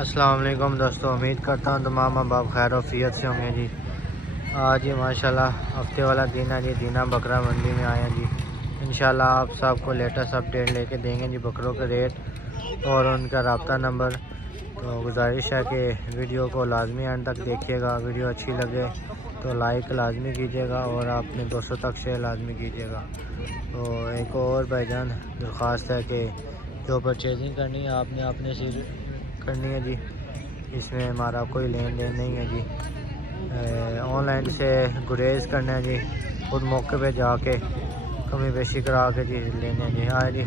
अस्सलाम वालेकुम दोस्तों, उम्मीद करता हूँ तमाम माँ बाप खैर वफ़ियत से होंगे जी। आज ही माशाल्लाह हफ्ते वाला दिन है जी। दीना बकरा मंडी में आए हैं जी। इंशाल्लाह आप सबको लेटेस्ट अपडेट लेके देंगे जी, बकरों के रेट और उनका रब्ता नंबर। तो गुजारिश है कि वीडियो को लाजमी एंड तक देखिएगा। वीडियो अच्छी लगे तो लाइक लाजमी कीजिएगा और अपने दोस्तों तक शेयर लाजमी कीजिएगा। तो एक और भाईजान दरख्वास्त है कि जो परचेजिंग करनी है आपने अपने सिर करनी है जी। इसमें हमारा कोई लेन देन नहीं है जी। ऑनलाइन से गुरेज करना है जी, खुद मौके पे जाके कमी बेशी करा के जी लेने हैं जी। हाँ जी,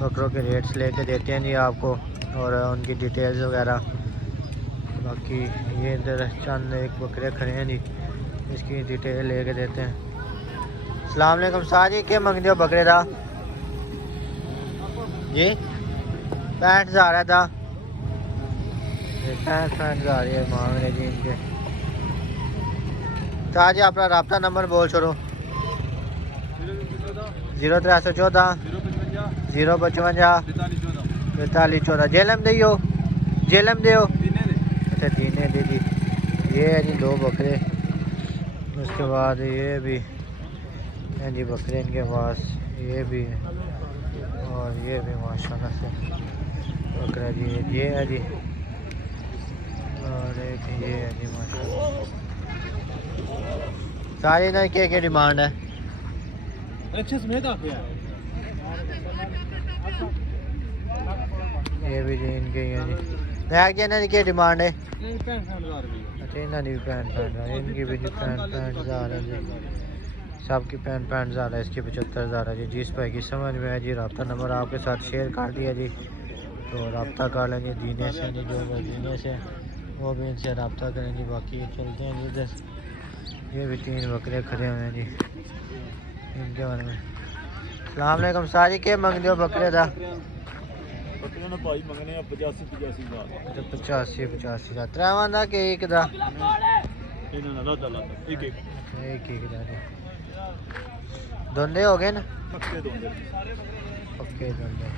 बकरों के रेट्स लेके देते हैं जी आपको और उनकी डिटेल्स वगैरह। बाकी ये इधर चंद एक बकरे खड़े हैं जी, इसकी डिटेल लेके देते हैं। अस्सलाम वालेकुम साहब जी, क्या मंगते हो बकरे का जी? 65,000 है था, 65,000 ये मांग रहे जी इनके। तो जी अपना रब्ता नंबर बोल छोड़ो। 0314 055 4514। जेलम दियो, जेलम दियो। अच्छा दीने दे जी। ये है जी 2 बकरे। उसके बाद ये भी है जी बकरे इनके पास, ये भी है और ये भी माशाल्लाह से बकरा जी। ये है जी और एक ये है जी माशाल्लाह। सारी ना क्या डिमांड है? अच्छे समेत आप ये भी जी इनके ही है जी। बैग जी इन्होंने क्या डिमांड है? 65,000 अच्छा इन्होंने भी 65,000, इनकी भी जी 65,000 है जी। सबकी 65,000 है, इसकी 75,000 है जी। जिस भाई की समझ में है जी रब्ता नंबर आपके साथ शेयर कर दिया जी, तो रब्ता कर लेंगे। दीने से जी, जो भाई दीने से वो भी इनसे रब्ता करेंगे। बाकी ये चलते हैं जी इधर। ये भी 3 बकरे खड़े हुए हैं जी इनके बारे में। सलाम वालेकुम सारी के मंगते हो बकरे का? भाई मंगने 85,000 अच्छा 85,000 त्रैवां का कि एक का? एक एक का जी। धुंधे हो गए ना? पक्के दोंदे पक्के धुंधे।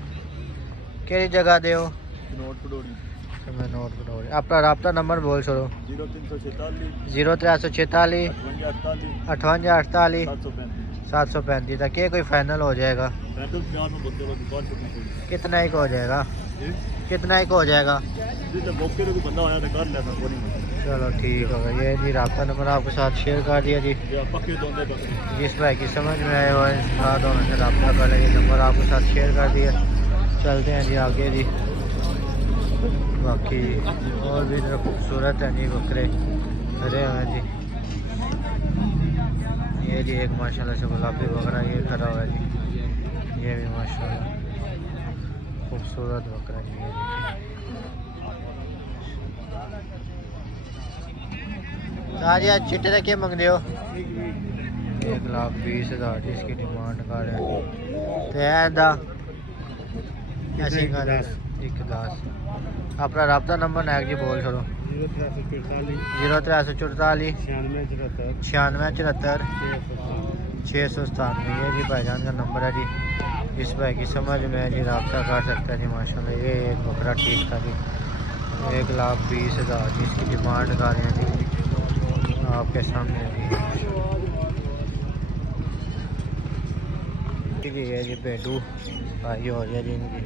केड़ी जगह दे हो? नोट पड़ोड़ी तो मैं नोट पड़ोड़ी। अपना रब्ता नंबर बोल छोड़ो। 0346 0346 58 58 48 735 735 तक ये कोई फाइनल हो जाएगा? पैदल 50 में बंदे वाली बात करनी कितना ही का हो जाएगा? पड़ी कितना ही का हो जाएगा? जिस मौके पे कोई बंदा आया तो कर लेना कोई नहीं। चलो ठीक होगा। ये जी रब्ता नंबर आपके साथ शेयर कर दिया जी। पक्के दोंदे बकरे जिस भाई की समझ में आए वो साथ होने से रब्ता कर लेंगे। नंबर आपके साथ शेयर कर दिया। चलते हैं जी आगे जी। बाकी और भी इधर खूबसूरत है जी बकरे खड़े हुए हैं जी। ये जी एक माशाल्लाह से गुलाबी बकरा ये खड़ा हुआ है जी। ये भी माशाल्लाह खूबसूरत बकरा जी। ये देखिए आज चिट्टे का क्या मंगते हो? 1,20,000 इसकी डिमांड कर रहे हैं। तो ऐसी गल एक 10। अपना रब्ता नंबर नायक जी बोल छोड़ो। 0344 96 74 697। ये जी भाईजान का नंबर है जी। जिस भाई की समझ में है जी रब्ता कर सकता है जी माशाल्लाह। ये एक बकरा ठीक था जी 1,20,000 जिसकी डिमांड कर रहे हैं जी आपके सामने जी। ये जी पेडू भाई हो रही है जी इनकी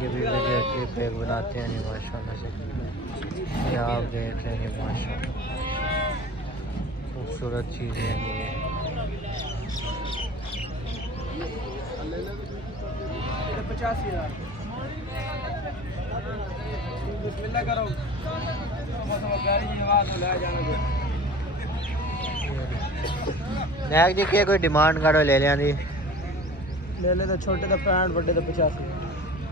भी वीडियो क्लिप एक बनाते हैं जी माशाल्लाह से। ये आप देख रहे हैं जी माशाल्लाह खूबसूरत चीज़ें हैं जी। नायक जी क्या कोई डिमांड करो ले लिया जी? ले ले तो छोटे तो 65 बड़े तो 85।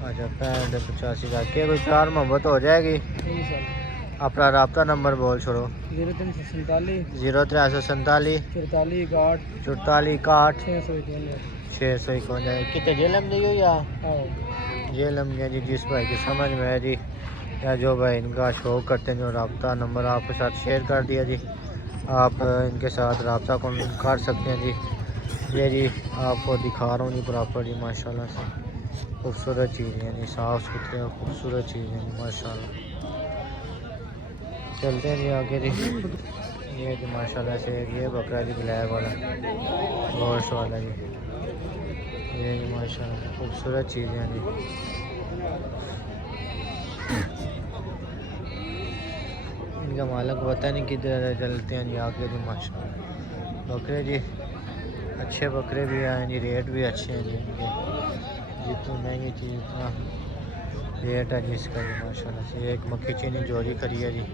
अच्छा 65 85,000 के कोई प्यार मोहब्बत हो जाएगी? अपना रब्ता नंबर बोल छोड़ो। 0347 0347 44 44 61 651। कितने जेलम दी हो या जेलम गया जी? जिस भाई की समझ में है जी या जो भाई इनका शौक करते हैं, जो रब्ता नंबर आपके साथ शेयर कर दिया जी, आप इनके साथ रब्ता कर सकते हैं जी। ये जी आपको दिखा रहा हूँ जी प्रॉपर्टी माशाल्लाह से। खूबसूरत चीज़ है यानी साफ़ सुथरे और खूबसूरत चीज़ है माशाल्लाह। चलते हैं जी आगे जी। ये जी माशाल्लाह से ये बकरा जी ब्लैक वाला गोश्त वाला जी, ये जी माशाल्लाह खूबसूरत चीज़ है जी। इनका मालक पता नहीं किधर है, चलते हैं जी आगे जी माशाल्लाह। बकरे जी अच्छे बकरे भी हैं जी, रेट भी अच्छे हैं जी इनके, जितनी महंगी चीज़ उतना रेट है जी इसका जी माशाल्लाह से। एक मक्खी चीनी जोड़ी खड़ी है जी,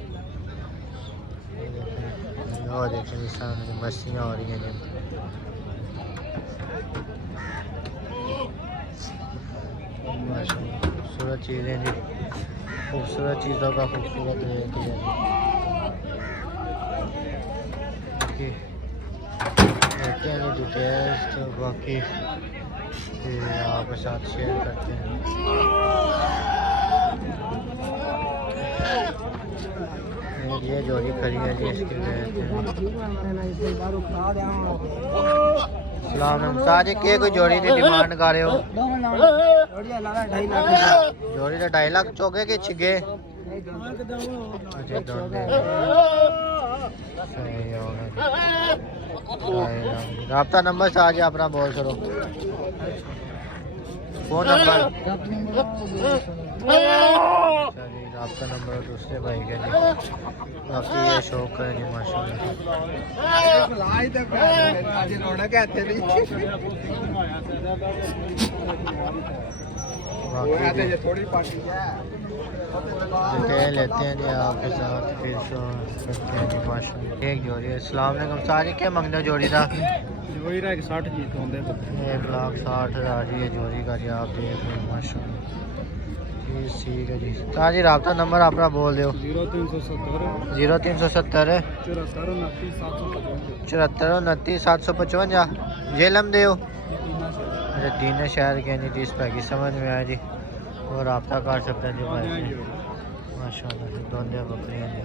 और देखें जी सामने मछलियाँ हो रही हैं जी। माशाल्लाह खूबसूरत चीज़ें जी, खूबसूरत चीज़ों का खूबसूरत रेट है जी। देखते हैं डिटेल्स तो बाकी फिर आपके साथ शेयर करते हैं। ये जोड़ी खड़ी है जी, इसके सलाम साज के कोई जोड़ी की डिमांड कर रहे हो? जोड़ी तो 2.5 लाख चौके के छिगे। अच्छा सही होगा। राब्ता नंबर से आज अपना बोल करो, फोन नंबर आपका नंबर दूसरे भाई का जी, बाकी ये शौक करें जी माशाल्लाह। डिटेल लेते हैं जी आपके साथ, फिर करते हैं जी माशाल्लाह। एक जोड़ी है। अस्सलाम वालेकुम सारी क्या मंगने जोड़ी का? जोड़ी का 160 जी तो 1,60,000 जी ये जोड़ी का जी, आप देख रहे हैं माशाल्लाह। ठीक है जी। ताजी राब्ता नंबर अपना बोल दो। 0370 74 29 755 जेलम दे। अच्छा दीन शहर के नहीं जिस पैकी समझ में आया जी, वो रब्ता कर सकते हैं जी भाई माशाल्लाह से। दोनों बकरियाँ जी,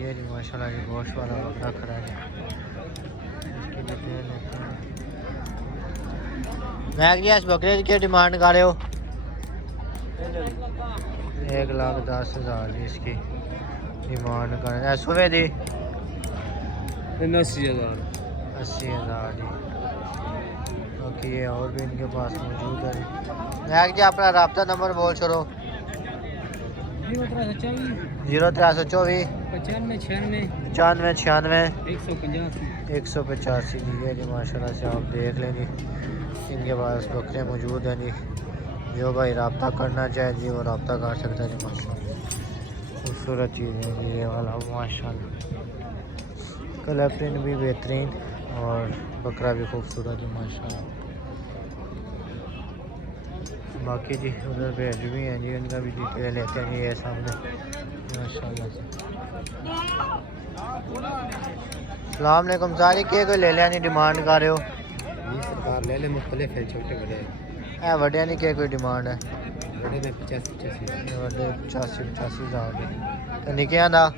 ये जी माशाल्लाह जी गोश्त वाला बकरा खड़ा है। इसकी डिटेल लेते हैं। मैं इस बकरे की डिमांड कर रहे हो? 1,10,000 जी इसकी डिमांड कर रहे हैं। सुबह दी 80,000 जी। बाकी ये और भी इनके पास मौजूद है। मैं जी अपना रब्ता नंबर बोल छोड़ो। 0324 95 96 185 जी। ये जी माशाल्लाह से आप देख लें जी, इनके पास बकरे मौजूद हैं जी। जो भाई रब्ता करना चाहे जी वो रब्ता कर सकता है जी माशाल्लाह। खूबसूरत चीज़ है जी ये वाला माशाल्लाह। कलर प्रिंट भी बेहतरीन और बकरा भी खूबसूरत है माशाल्लाह। बाकी जी उधर भेज भी हैं जी, उनका भी डिटेल लेते हैं ये सामने माशाल्लाह से। सलाम अलैकुम सारी के कोई ले लिया नहीं डिमांड कर रहे हो? सरकार ले ले मुख्तलिफ है, छोटे बड़े है वड्या नहीं के कोई डिमांड है? बड़े ने 85 85,000 तो निकिया दा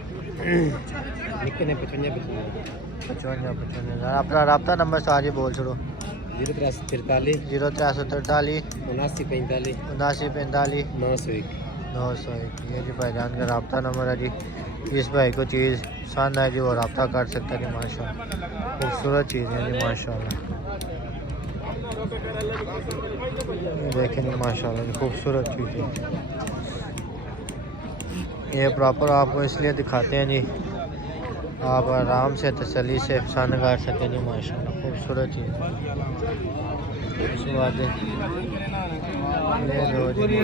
निक्के ने 55,000। अपना रब्ता नंबर सारी बोल छोड़ो। 0343 0343 7945 7945 901 901। ये जी भाईजान का रब्ता नंबर है जी। इस भाई को चीज़ पसंद है जी वो रब्ता कर सकता है जी माशाल्लाह। खूबसूरत चीज़ है जी माशाल्लाह। ये देखें जी माशाल्लाह जी खूबसूरत चीज़ है। ये प्रॉपर आपको इसलिए दिखाते हैं जी, आप आराम से तसल्ली से पसंद कर सकें जी माशाल्लाह। खूबसूरत चीज़ उसके बाद ये दो जी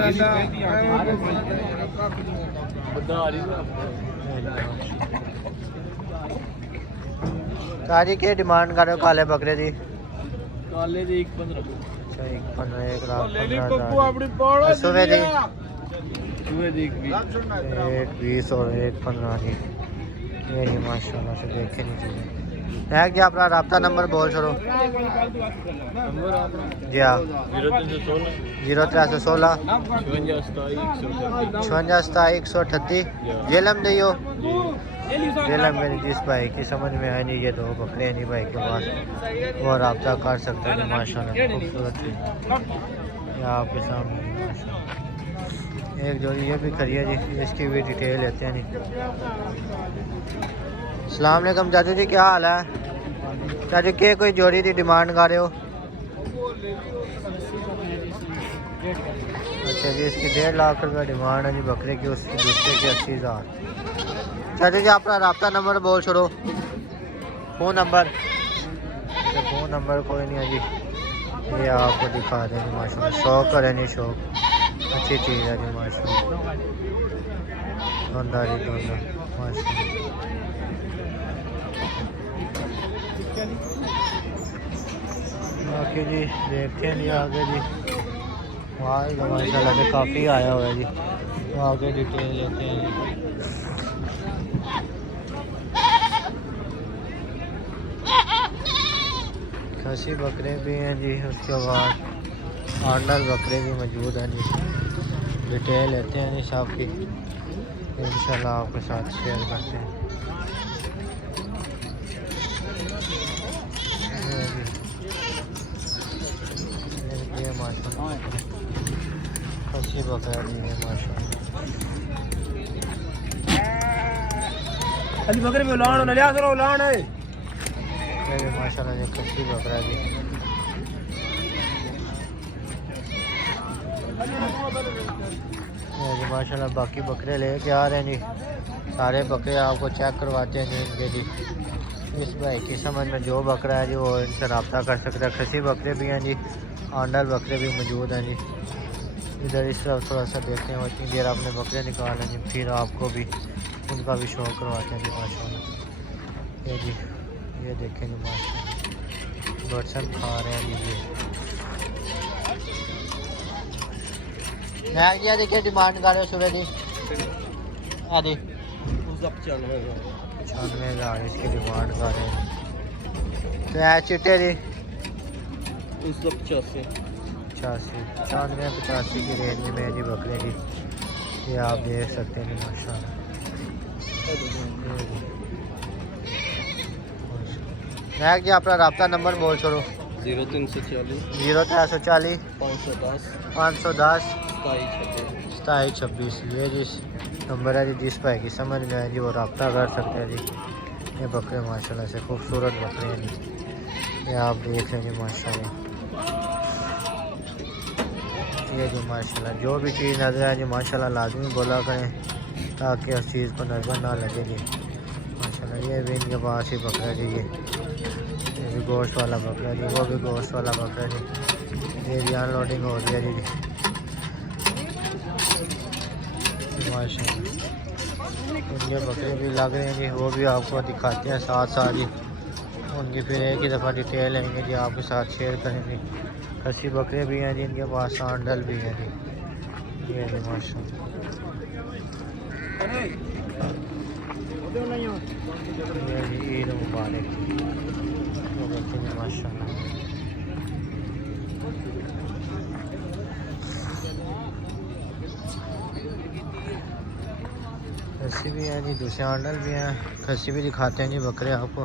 ताजी के डिमांड कर रहे हो काले बकरे दी? काले जी 115 अच्छा 1,15,000 सुबह दी 1,20 और 1,15 जी। ये जी माशाल्लाह से देखे नहीं चीज़ें है कि अपना रब्ता नंबर बोल छोड़ो जी हाँ 0316 56 138 जेलम दियो जेलम मेरी जिस भाई की समझ में आए नहीं ये दो बकरे हैं नहीं भाई के पास वो रब्ता कर सकते हैं माशाल्लाह खूबसूरत है ये आपके सामने माशाल्लाह। एक जोड़ी ये भी खड़ी है जी इसकी भी डिटेल लेते हैं नहीं। अस्सलाम वालेकुम चाचू जी क्या हाल है चाचू के कोई जोड़ी की डिमांड कर रहे हो अच्छा जी इसकी 1.5 लाख रुपये डिमांड है जी बकरे की उसकी दूसरे की 80,000। चाचू जी अपना रब्ता नंबर बोल छोड़ो फ़ोन नंबर फ़ोन नंबर कोई नहीं है जी ये आपको दिखा दें माशाल्लाह शौक करे नहीं शौक अच्छी चीज़ है जी माशाल्लाह दोनों माशाल्लाह। बाकी जी देखते हैं जी आगे जी माल तो माशाल्लाह से काफ़ी आया हुआ है जी तो आगे डिटेल लेते हैं जी। खसी बकरे भी हैं जी उसके बाद आंडल बकरे भी मौजूद हैं जी डिटेल लेते हैं जी सब की इंशाल्लाह आपके साथ शेयर करते हैं। ये माशाल्लाह खसी बकरा जी है माशाल्लाह अली बकरे में उलान ना लिया करो उलान है ये माशाल्लाह ये खसी बकरा जी ये माशाल्लाह बाकी बकरे लेके आ रहे हैं जी सारे बकरे आपको चेक करवाते हैं जी इनके जी इस भाई की समझ में जो बकरा है जी वो इनसे रब्ता कर सकता है। खसी बकरे भी हैं जी आंडल बकरे भी मौजूद हैं जी इधर इस तरफ थोड़ा सा देखते हैं इतनी देर आपने बकरे निकाले जी फिर आपको भी उनका भी शौक करवाते हैं जी माशाल्लाह। ये जी ये देखें जी माशाल्लाह बर्सन खा रहे हैं जी ये देखिए डिमांड कर रहे हो सूर्य जी आदि 95,000 इसकी डिमांड कर रहे हैं तो है चिट्टे जी 85 95-85 की रेंज में जी बकरे की ये आप देख सकते हैं माशाल्लाह। मैं क्या अपना रब्ता नंबर बोल छोड़ो 0340 510 2726 ये जिस नंबर है जी जिस भाई की समझ में है जी वो रब्ता कर सकते हैं जी। ये बकरे माशाल्लाह से खूबसूरत बकरे हैं जी ये आप देख रहे हैं जी माशाल्लाह। ये जी माशाल्लाह जो भी चीज़ नज़र है जी माशाल्लाह लाजमी बोला करें ताकि उस चीज़ को नज़र ना लगे जी माशाल्लाह। ये भी इनके पास ही बकरा जी ये भी गोश्त वाला बकरा जी वो भी गोश्त वाला बकरा जी ये भी अनलोडिंग हो रही है जी माशाल्लाह। उनके बकरे भी लग रहे हैं जी वो भी आपको दिखाते हैं साथ साथ ही उनकी फिर एक ही दफ़ा डिटेल लेंगे जी आपके साथ शेयर करेंगे। खसी बकरे भी हैं जी इनके पास सांडल भी हैं जी ये जी माशाल्लाह। ये जी ईद मुबारक माशाल्लाह। खसी भी हैं जी दूसरे आंडल भी हैं खसी भी दिखाते हैं जी बकरे आपको।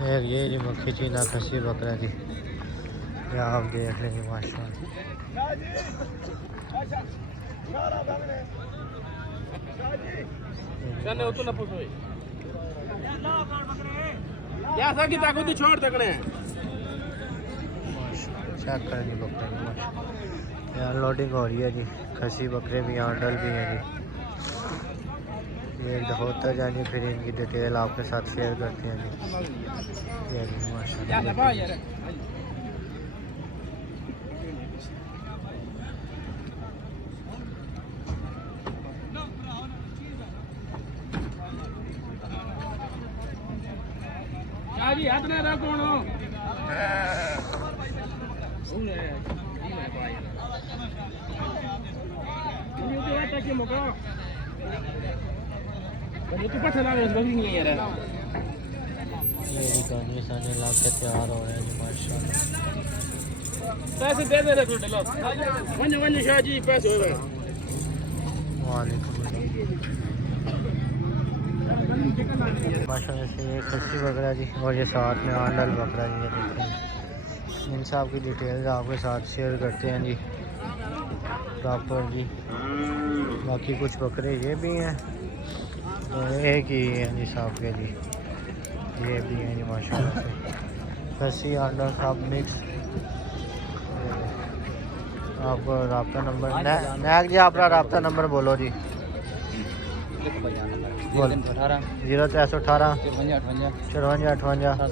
एक ये जी मक्खी चीना खसी बकरा जी ये आप देख लेंगे माशाल्लाह। चेक करें जी बकरे यहाँ लोडिंग हो रही है जी खसी बकरे भी आंडल भी हैं जी ये एक दफ़ा होता जाएंगे फिर इनकी डिटेल आपके साथ शेयर करते हैं जी ये जी माशाल्लाह। जी हाथ में रख कौन हो ये मौका ये तो पता ना है बकरी नहीं है यार ये भी गाने साने ला के तैयार हो रहे हैं जी माशाल्लाह। पैसे दे दे थोड़े लो वंज वंज शाह जी पैसे हो गए। वालेकुम माशाल्लाह से ये खस्सी बकरा जी और ये साथ में आंडल बकरा जी। ये देखें इन सब की डिटेल्स आपके साथ शेयर करते हैं जी प्रॉपर जी। बाकी कुछ बकरे ये भी हैं तो एक ही हैं जी साहब के जी। ये भी हैं जी माशाल्लाह से खस्सी आंडल सब मिक्स। आपको रब्ता नंबर नैक जी अपना रब्ता नंबर बोलो जी। 0318 5458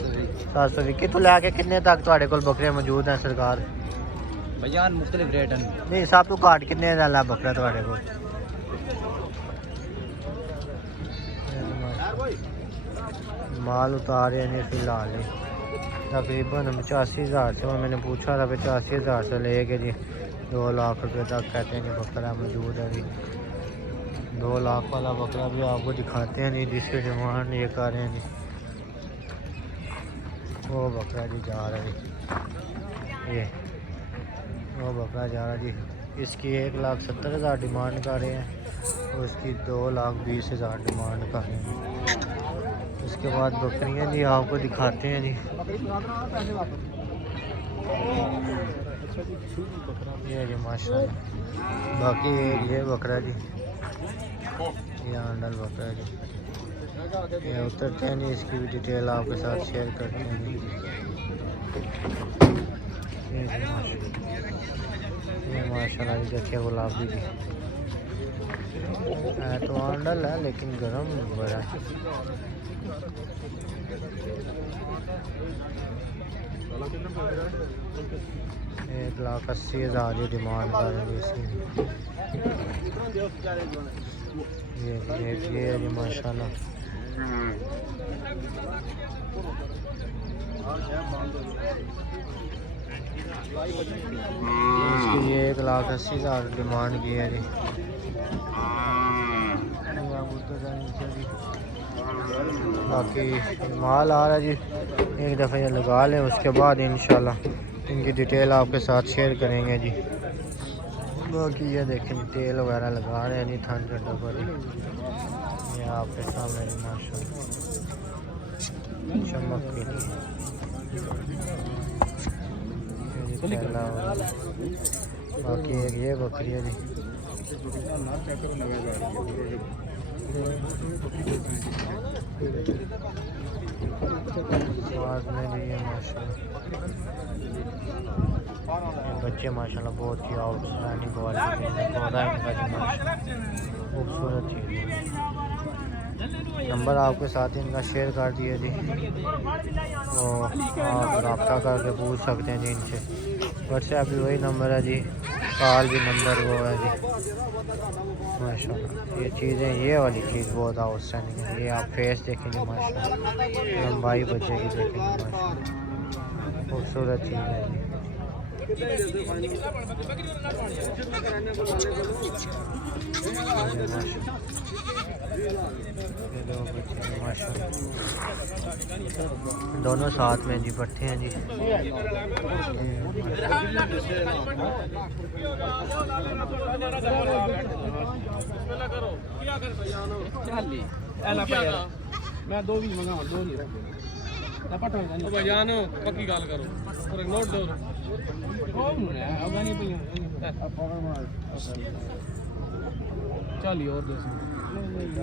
720 कितों लैके किन्ने तक तुहाडे कोल बकरे मौजूद हैं सरकार? बयान मुख्तलिफ रेट हैं। नहीं सब तो घट किन्ने दा ला बकरा तुहाडे कोल? माल उतारे नहीं फिलहाल तकरीबन 85,000 से। मैंने पूछा था 85,000 से लेके जी 2 लाख रुपये तक कहते हैं कि बकरा मौजूद है जी। 2 लाख वाला बकरा भी आपको दिखाते हैं जी जिसके डिमांड ये कर रहे हैं जी। वो बकरा जी जा रहा है जी। ये वो बकरा जा रहा है जी। इसकी 1,70,000 डिमांड कर रहे हैं और उसकी 2,20,000 डिमांड कर रहे हैं। उसके बाद बकरियाँ जी आपको दिखाते हैं जी। ये जी माशाल्लाह। बाकी ये बकरा जी ये आंडल बकरा जी। ये उतरते हैं जी इसकी भी डिटेल आपके साथ शेयर करते हैं जी। ये माशाल्लाह जी देखिए गुलाबी जी है तो आंडल है लेकिन गर्म बड़ा है। 1,80,000 की डिमांड कर रहे हैं इसकी। ये है जी माशाल्लाह। इसकी ये 1,80,000 डिमांड की है जी। बाकी माल आ रहा है जी एक दफ़ा ये लगा लें उसके बाद इंशाल्लाह इनकी डिटेल आपके साथ शेयर करेंगे जी। बाकी ये देखें तेल वगैरह लगा रहे हैं जी थान के डब्बा जी। ये आपके सामने जी माशाल्लाह चमक के लिए। बाकी एक ये बकरी है जी। बाद में भी ये माशाल्लाह बच्चे माशाल्लाह बहुत ही आउटस्टैंडिंग क्वालिटी के पौधा इनका जो खूबसूरत चीज़ है। नंबर आपके साथ इनका शेयर कर दिया जी तो आप रब्ता करके पूछ सकते हैं जी इनसे। व्हाट्सएप भी वही नंबर है जी कॉल भी नंबर वो है जी माशाल्लाह। ये चीज़ें ये वाली चीज़ बहुत आउटस्टैंडिंग है। ये आप फेस देखेंगे माशाल्लाह लंबाई बच्चे की देखेंगे माशाल्लाह खूबसूरत चीज़ है जी। दोनों साथ में जी बैठे हैं जी। मैं 2 भी मंगाऊं 2 नहीं जानो पक्की गाल करो और नोट दो चल और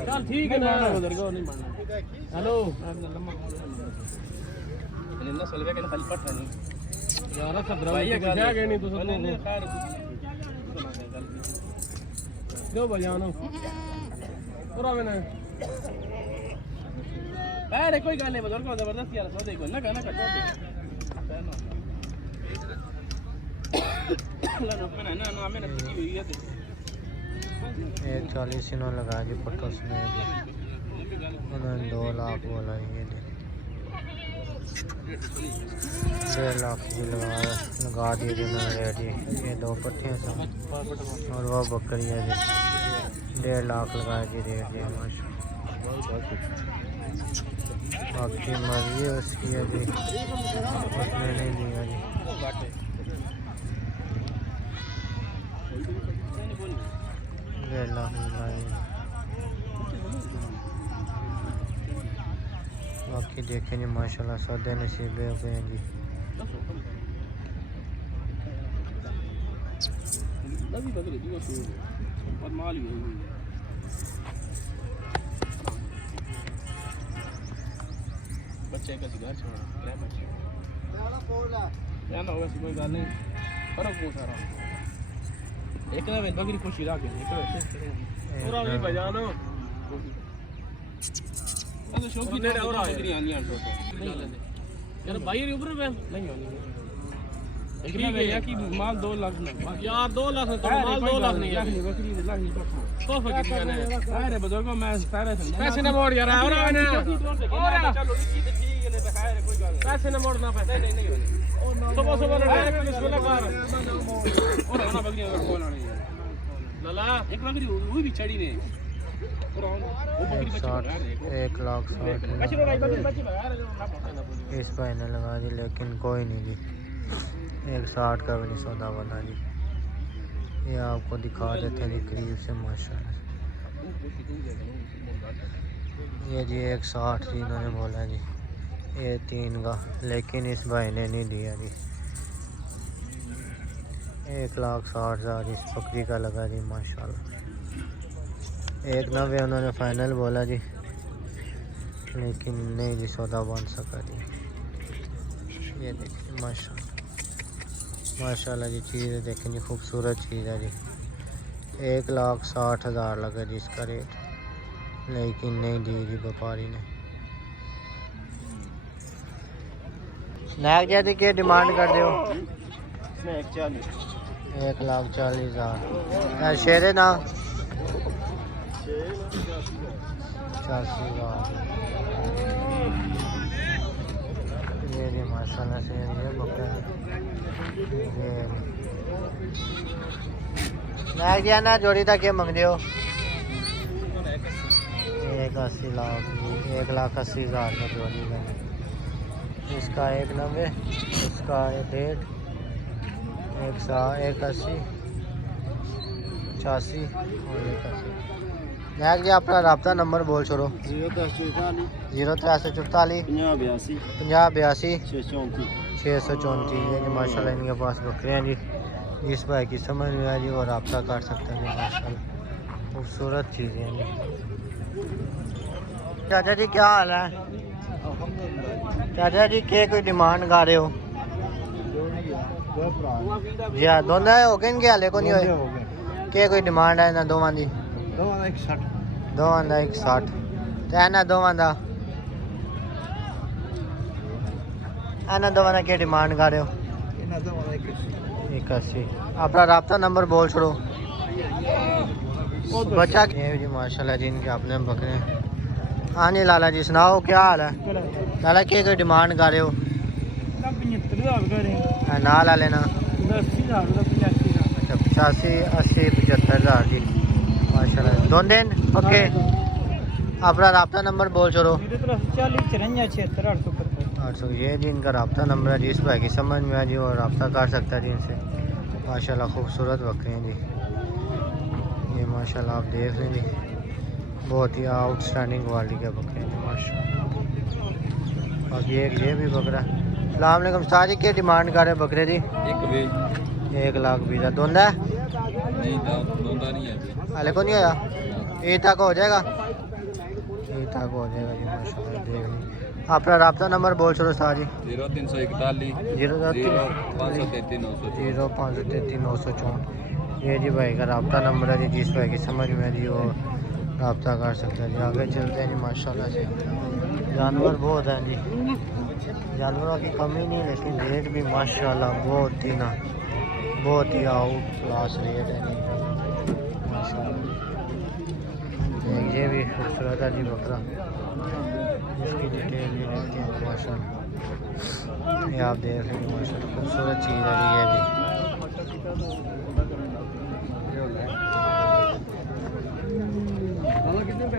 चल ठीक है ना उधर को नहीं मानना। हेलो इन्ना सलवे के खाली पट नहीं यार सब भाई है गए नहीं तो सब दो बजानो पूरा मैंने अरे कोई गाल नहीं बुजुर्ग जबरदस्त यार सो देखो ना गाना कर दो ला ना ना ना मैंने की हुई है 140 इन्होंने लगाया जी पट्टो में उन्होंने 2 लाख बोला ये 1.5 लाख जी लगा दिए जी उन्होंने रेट जी। ये 2 पट्टियाँ सब और वो बकरी है जी 1.5 लाख लगाया जी रेट जी माशाल्लाह। आपकी मर्जी है उसकी है जी, उसने नहीं दिया जी। बाकी देखें जी माशाल्लाह सौदे नसीबे हो गए हैं जी। बच्चे का घर छोड़ होगा कोई गल नहीं फर्क बहुत सारा एक ना बकरी खुशी रख और अभी बजानो अरे शौकी ने और बकरी आनी है तो यार भाई ऊपर नहीं होनी ठीक है यार की माल 2 लाख ना यार 2 लाख तो माल 2 लाख नहीं यार बकरी लाख नहीं तो फकीर ने अरे बुजुर्गो मैं सारे पैसे ना मोड़ यार और ना चलो ठीक है नहीं तो खैर कोई गल पैसे ना मोड़ना पैसे नहीं सुबह सुबह डायरेक्ट बिस्मिल्लाह कर और ना बकरी अगर खोल आनी लाला एक बकरी वो भी चढ़ी ने और वो बकरी बच्ची लगा रहे 1,60,000 इस भाई ने लगा दी, लेकिन कोई नहीं जी 1,60 का भी नहीं सौदा बना जी। ये आपको दिखा देते हैं जी करीब से माशाल्लाह। ये जी 1,60 जी इन्होंने बोला जी, ये 3 का, लेकिन इस भाई ने नहीं दिया जी। 1,60,000 इस बकरी का लगा जी माशाल्लाह। 1,90 उन्होंने फाइनल बोला जी, लेकिन नहीं जी सौदा बन सका जी। ये देखिए माशाल्लाह माशाल्लाह जी, चीज़ देखें जी, खूबसूरत चीज़ है जी। 1,60,000 लगा जी इसका रेट, लेकिन नहीं दी जी व्यापारी ने। नायक जी की डिमांड कर दो? 1,40,000 शेरे ना 85,000। ये जी माशाल्लाह से ये बकरा नायक जी ना जोड़ी तक क्या मंग हो? 1,80,000 1,80,000 का जोड़ी है। इसका 1,90, इसका 1,50, 1,80, 85 और 1,80। नायक जी अपना रब्ता नंबर बोल छोड़ो। 0,8344 50 82 634। ये जी माशाल्लाह इनके पास बकरे हैं जी, जिस भाई की समझ में आ जी वो रब्ता कर सकते हैं जी। माशाल्लाह खूबसूरत चीज़ें हैं जी। चाचा जी क्या हाल है? चाचा जी के कोई डिमांड कर रहे हो? जी हाँ दोनों हो गए इनके हाले को नहीं होए के कोई डिमांड है ना दोवां दी? दोवां दा 1,60 ते ना दोवां दा क्या डिमांड कर रहे हो? 1,80। अपना रब्ता नंबर बोल छोड़ो बच्चा। ये जी माशाल्लाह जी इनके अपने बकरे हैं। हाँ जी लाला जी सुनाओ क्या हाल है? लाला के कोई डिमांड कर रहे हो? ना ला लेना 85 80 75,000 जी माशाल्लाह। दोनों दिन ओके। अपना रब्ता नंबर बोल छोड़ो। 800। ये जी इनका रब्ता नंबर है जी, इस भाई की समझ में आ जी और रब्ता कर सकता है जी इनसे। माशाल्लाह खूबसूरत बकरे हैं जी ये माशाल्लाह, आप देख लें जी, बहुत ही आउटस्टैंडिंग क्वालिटी के बकरे हैं माशाल्लाह। और ये भी बकरा। अस्सलाम वालेकुम उस्ताद जी, क्या डिमांड कर रहे हैं बकरे जी? 1,20,000 दोंदा नहीं है हाले को नहीं आया? ईद तक हो जाएगा? ईद तक हो जाएगा जी माशाल्लाह। देख लीजिए अपना रब्ता नंबर बोल छोड़ो उस्ताद जी। 0341 0533 964। ये जी भाई का रब्ता नंबर है जी, जिस भाई की समझ में जी वो रब्ता कर सकते हैं जी। आगे चलते हैं जी माशाल्लाह से। जानवर बहुत हैं जी, जानवरों की कमी नहीं, लेकिन रेट भी माशाल्लाह बहुत ही आउट क्लास रेट है जी माशाल्लाह। ये भी खूबसूरत है जी बकरा, इसकी डिटेल भी देखते हैं माशाल्लाह। ये आप देख लीजिए माशाल्लाह खूबसूरत चीज़ है जी। ये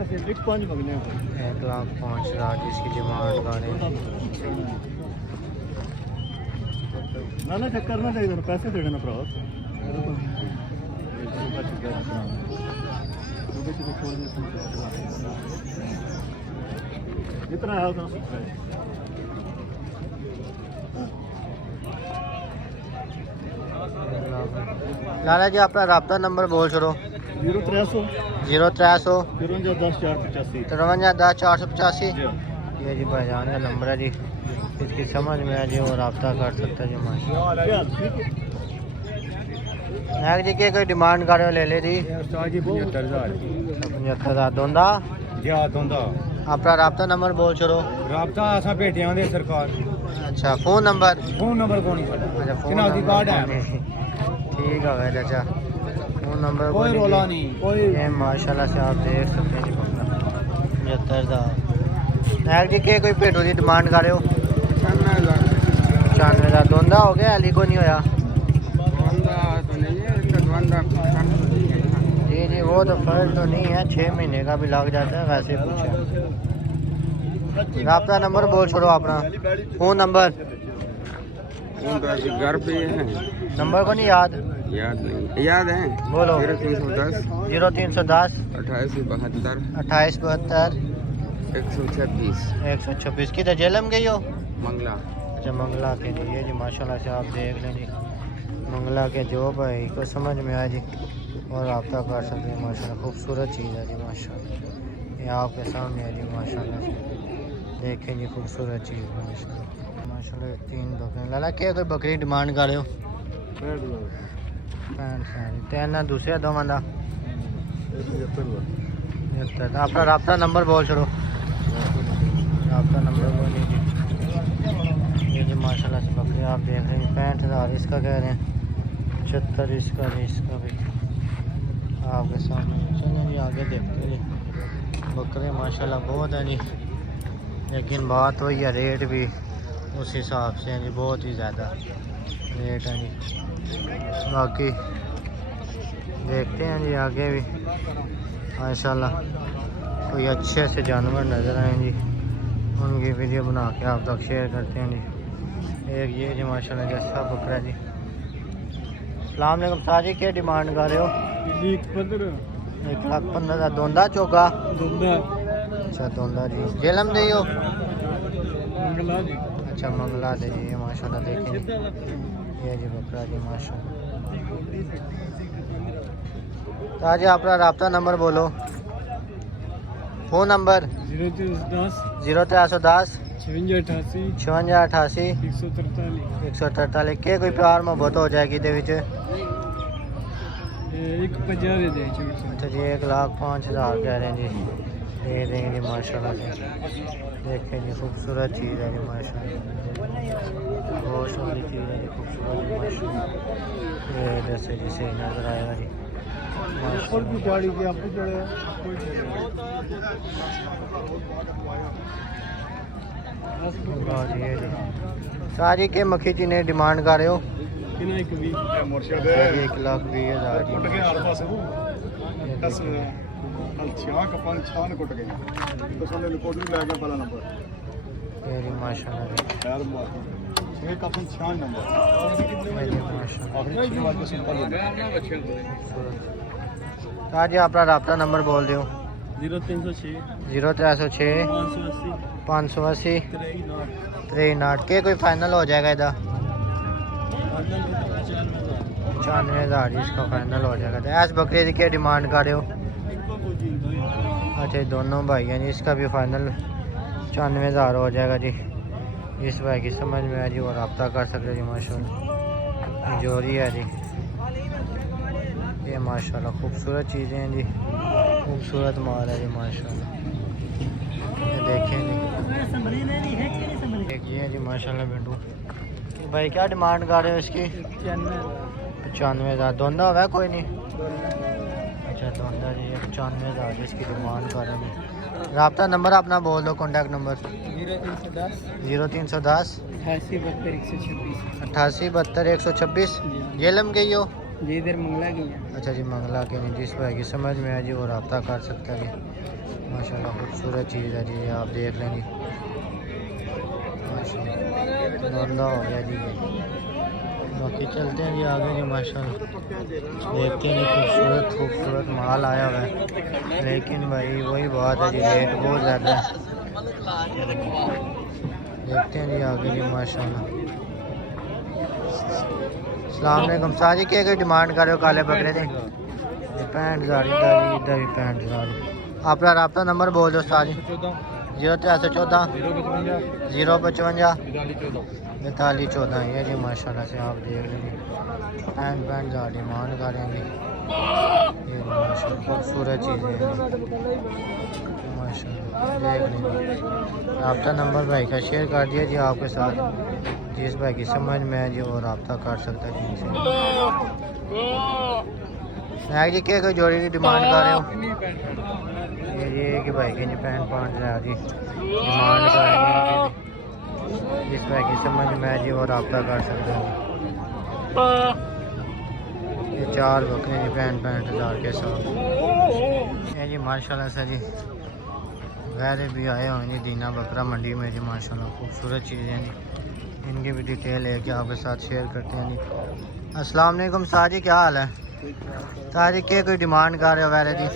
भी 1,05,000 जिसकी डिमांड कर रहे हैं। ना चक्कर ना चाहिए पैसे दे देना भरा इतना है लाला जी अपना रब्ता नंबर बोल छोड़ो। 0300 0300 53 10 485 53 10 485। ये जी भाईजान का नंबर है जी, इसकी समझ में है जी वो रब्ता कर सकता है जी माशा। नायक जी के कोई डिमांड कर ले ले जी 75,000 दोंदा अपना रब्ता नंबर बोल छोड़ो। राबता असा भेटियां दे सरकार अच्छा फोन नंबर कौन अच्छा फोन किना दी कार्ड है ठीक है भाई चाचा फोन नंबर कोई रोला नहीं कोई ये माशाल्लाह से आप देख सकते हैं जी 75,000। नायक जी के कोई भेटो की डिमांड कर रहे हो 95,000 दोंदा हो गया अली को नहीं होया जी जी वो तो फर्क तो नहीं है 6 महीने का भी लग जाता है वैसे पूछे। रब्ता नंबर बोल छोड़ो अपना फोन नंबर घर पे है नंबर को नहीं याद याद है बोलो 0310 0310 28 72 28 72 126 126 की तो जेलम गई हो मंगला। अच्छा मंगला के लिए जी माशाल्लाह से आप देख लें जी मंगला के जो भाई को समझ में आए जी और रब्ता कर सकते हैं माशाल्लाह। खूबसूरत चीज़ है जी माशाल्लाह, ये आपके सामने है जी माशाल्लाह से देखें जी खूबसूरत चीज़ माशाल्लाह। माशाल्लाह 3 बकरे लाला क्या कोई बकरी डिमांड कर रहे हो 65 तेना दूसरे दो मंदा अपना रब्ता नंबर बोल छोड़ो। रब्ता नंबर बोल लीजिए। ये जी माशाल्लाह से बकरी आप देख रहे हैं 65,000 इसका कह रहे हैं 75 इसका भी आपके सामने। चलो जी आगे देखते हैं जी बकरे माशाल्लाह बहुत हैं जी, लेकिन बात वही है रेट भी उस हिसाब से हैं जी, बहुत ही ज़्यादा रेट है जी। बाकी देखते हैं जी आगे भी माशाल्लाह कोई अच्छे से जानवर नज़र आए जी उनकी वीडियो बना के आप तक शेयर करते हैं जी। एक ये जी माशाल्लाह जैसा बकरा जी। अस्सलाम वालेकुम साजी क्या डिमांड कर रहे हो 1,15,000 दोंदा चौका अच्छा दोंदा जी जेलम दे हो अच्छा मंगला दे जी ये माशाल्लाह देखें ये जी बकरा जी माशाल्लाह। ताजी अपना रब्ता नंबर बोलो फोन नंबर 0310 5688 143 के कोई प्यार मोहब्बत हो जाएगी दे विच अच्छा जी 1,05,000 कह रहे हैं जी दे देंगे जी माशाल्लाह से। देखें जी खूबसूरत चीज़ है जी माशाल्लाह बहुत सारी चीज़ है जी खूबसूरत जी माशाल्लाह। ये जैसे जी सही नज़र आएगा जी सारी के मक्खी चीने डिमांड कर रहे हो 1,20,000 ताजी अपना रब्ता नंबर बोल दो 0306 580 63 के कोई फाइनल हो जाएगा इधर 95,000 इसका फाइनल हो जाएगा। ऐस बकरे की क्या डिमांड कर रहे हो अच्छा दोनों भाई हैं जी इसका भी फाइनल 95,000 हो जाएगा जी। इस भाई की समझ में है जी और रब्ता कर सकते जी माशाल्लाह जोरी है जी ये माशाल्लाह खूबसूरत चीज़ें हैं जी खूबसूरत माल है जी माशाल्लाह। ये देखें जी एक ये है जी माशाल्लाह बेटू भाई क्या डिमांड कर रहे हो इसकी 95,000 दोनों होगा कोई नहीं अच्छा दोनों जी 95,000 इसकी डिमांड कर रहे हैं। रब्ता नंबर अपना बोल दो कॉन्टैक्ट नंबर 0310 88 72 126 जेलम गई हो जी इधर मंगला की है। अच्छा जी मंगला के नहीं, जिस भाई की समझ में है जी वो रब्ता कर सकता है जी। माशाल्लाह खूबसूरत चीज़ है जी, आप देख लें जी। माशाल्लाह नौंदा हो गया जी। बाकी चलते हैं जी आगे जी। माशाल्लाह देखते हैं जी, खूबसूरत खूबसूरत माल आया हुआ है, लेकिन भाई वही बात है जी, रेट बहुत ज़्यादा है। देखते हैं जी आगे जी। माशाल्लाह अस्सलाम वालेकुम साजी, क्या डिमांड कर रहे हो काले बकरे दी? 65,000 इधर भी 65,000। अपना रब्ता नंबर बोल दो साजी। 0314 055 4214। ये जी माशाल्लाह से आप देख लीजिए 65,000 डिमांड कर रहे हैं जी। ये माशाल्लाह खूबसूरत चीज़ है माशाल्लाह, देख लीजिए। रब्ता नंबर भाई का शेयर कर दिया जी आपके साथ, जिस भाई की समझ में है जी वो रब्ता कर सकता है जी इनसे। नायक जी क्या कोई जोड़ी की डिमांड कर रहे हो? ये कि भाई की 65,000 जी डिमांड कर रहे हैं, जिस भाई की समझ में है जी वो रब्ता कर सकते हैं। ये 4 बकरे जी 65,000 के साथ। ये जी माशाल्लाह से जी वैसे भी आए हुए जी दीना बकरा मंडी में जी। माशाल्लाह खूबसूरत चीज़ें हैं जी, इनकी भी डिटेल है कि आपके साथ शेयर करते हैं जी। अस्सलाम वालेकुम साजी, क्या हाल है साजी? क्या कोई डिमांड कर रहे हो वैसे जी?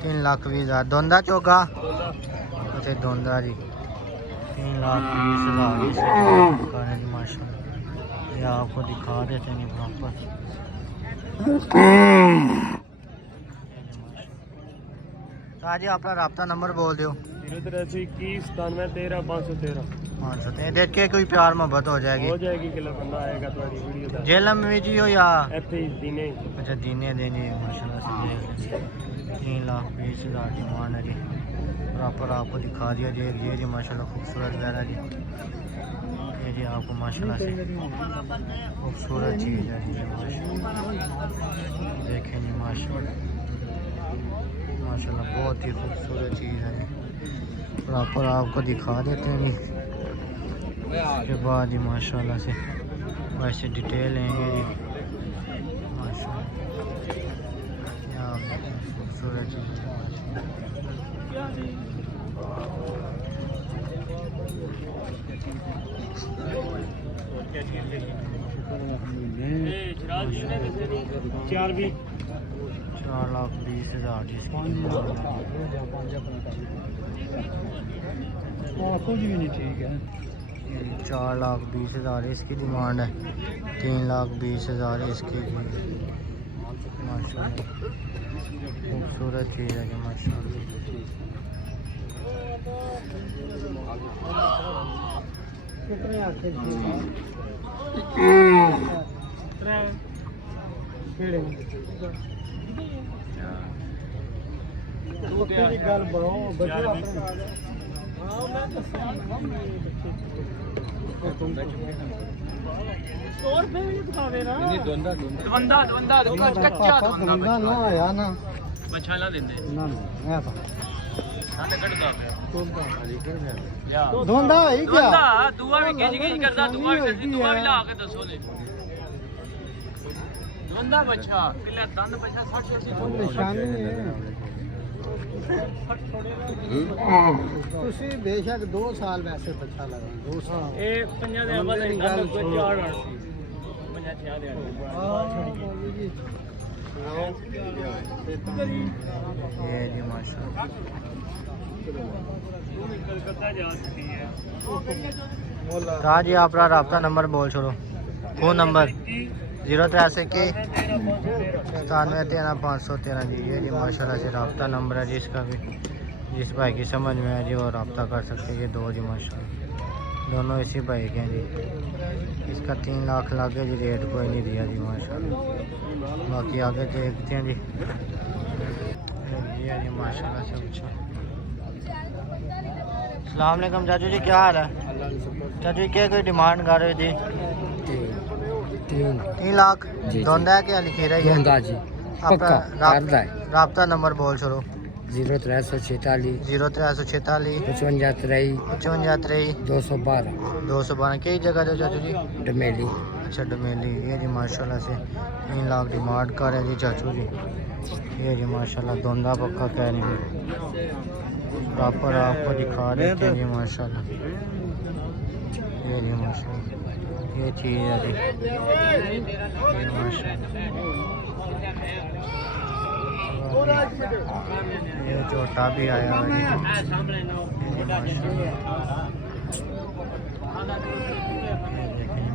3,20,000 दोंदा चौका? अच्छा दोंदा जी 3,20,000 जी माशाल्लाह। ये आपको दिखा देते हैं प्रॉपर। साजी अपना रब्ता नंबर बोल दो। 513 देख के कोई प्यार मोहब्बत हो जाएगी जेलम में जी हो या अच्छा दीने देने। माशाल्लाह से 3,20,000 डिमांड है जी, प्रॉपर आपको दिखा दिया जी। ये जी माशाल्लाह खूबसूरत वगैरह जी, ये जी आपको माशाल्लाह से खूबसूरत चीज़ है जी। देखें जी माशाल्लाह माशाल्लाह बहुत ही खूबसूरत चीज़ है जी, प्रॉपर आपको दिखा देते हैं जी। उसके बाद ही माशाल्लाह से वैसे डिटेल लेंगे जी। माशाल्लाह खूबसूरत चीज़ है। 4,20,000 कुछ भी नहीं ठीक है। 4,20,000 इसकी डिमांड है, 3,20,000 इसकी। माशाल्लाह खूबसूरत चीज़ है जी माशाल्लाह। बेशक 2 साल वैसे बच्चा लगा 2 साल ये जी माशाल्लाह। कहाँ जी अपना रब्ता नंबर बोल छोड़ो, फ़ोन नंबर 083 9713 जी। ये जी माशाल्लाह से रब्ता नंबर है जिसका भी जिस भाई की समझ में है जी वो रब्ता कर सकते हैं। ये 2 जी माशाल्लाह दोनों इसी भाई के हैं जी। इसका 3 लाख लगे जी, रेट कोई नहीं दिया जी माशाल्लाह। बाकी आगे देखते हैं जी। ये जी माशाल्लाह से अच्छा। अस्सलाम वालेकुम चाचू जी, क्या हाल है चाचू जी? क्या कोई डिमांड कर रहे जी? 3 लाख दोंदा है क्या लिखी रही है? रब्ता नंबर बोल छोड़ो। 0346 0346 55 55 212 212। कई जगह दो चाचू जी? डमेली अच्छा डमेली ये जी माशाल्लाह से 3 लाख डिमांड कर रहे हैं जी चाचू जी। ये जी माशाल्लाह धोंदा पक्का कह रही है, प्रॉपर आपको दिखा रहे हैं जी माशाल्लाह। ये जी माशाल्लाह ये चीज़ है जी, ये माशाल्लाह ये छोटा भी आया है जी, ये माशाल्लाह देखिए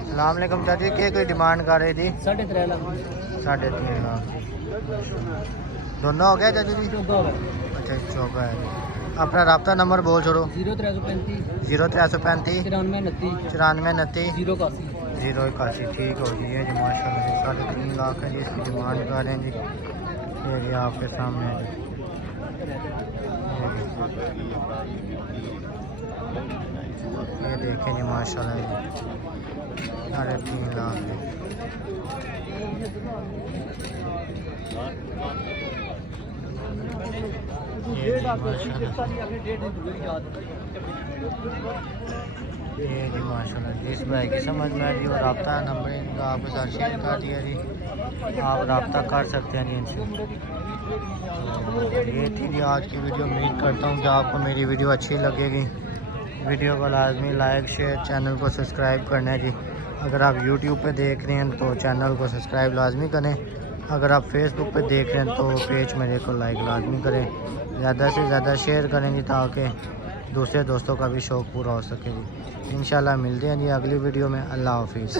अस्सलाम वालेकुम चाची, क्या कोई डिमांड कर रही थी? 3.5 लाख 3.5 लाख दोनों हो गया चाची जी? अच्छा चौका है। अपना रब्ता नंबर बोल छोड़ो। 0335 0335 94 94 081 081। ठीक हो जी। ये जी माशाल्लाह से 3.5 लाख है जी, इसकी डिमांड कर रहे हैं जी। ये जी आपके सामने है जी। ये देखें जी माशाल्लाह जी 3.5 लाख है। ये जी माशाल्लाह जिस भाई की समझ में आ रही है और रब्ता नंबर इनका आपके साथ शेयर कर दिया जी, आप रब्ता कर सकते हैं जी इनसे। तो ये थी जी आज की वीडियो। उम्मीद करता हूँ कि आपको मेरी वीडियो अच्छी लगेगी। वीडियो को लाजमी लाइक शेयर, चैनल को सब्सक्राइब करना है जी। अगर आप यूट्यूब पे देख रहे हैं तो चैनल को सब्सक्राइब लाजमी करें। अगर आप फेसबुक पे देख रहे हैं तो पेज मेरे को लाइक लाजमी करें। ज़्यादा से ज़्यादा शेयर करें जी ताकि दूसरे दोस्तों का भी शौक़ पूरा हो सके जी। इंशाल्लाह मिलते हैं जी अगली वीडियो में। अल्लाह हाफिज़।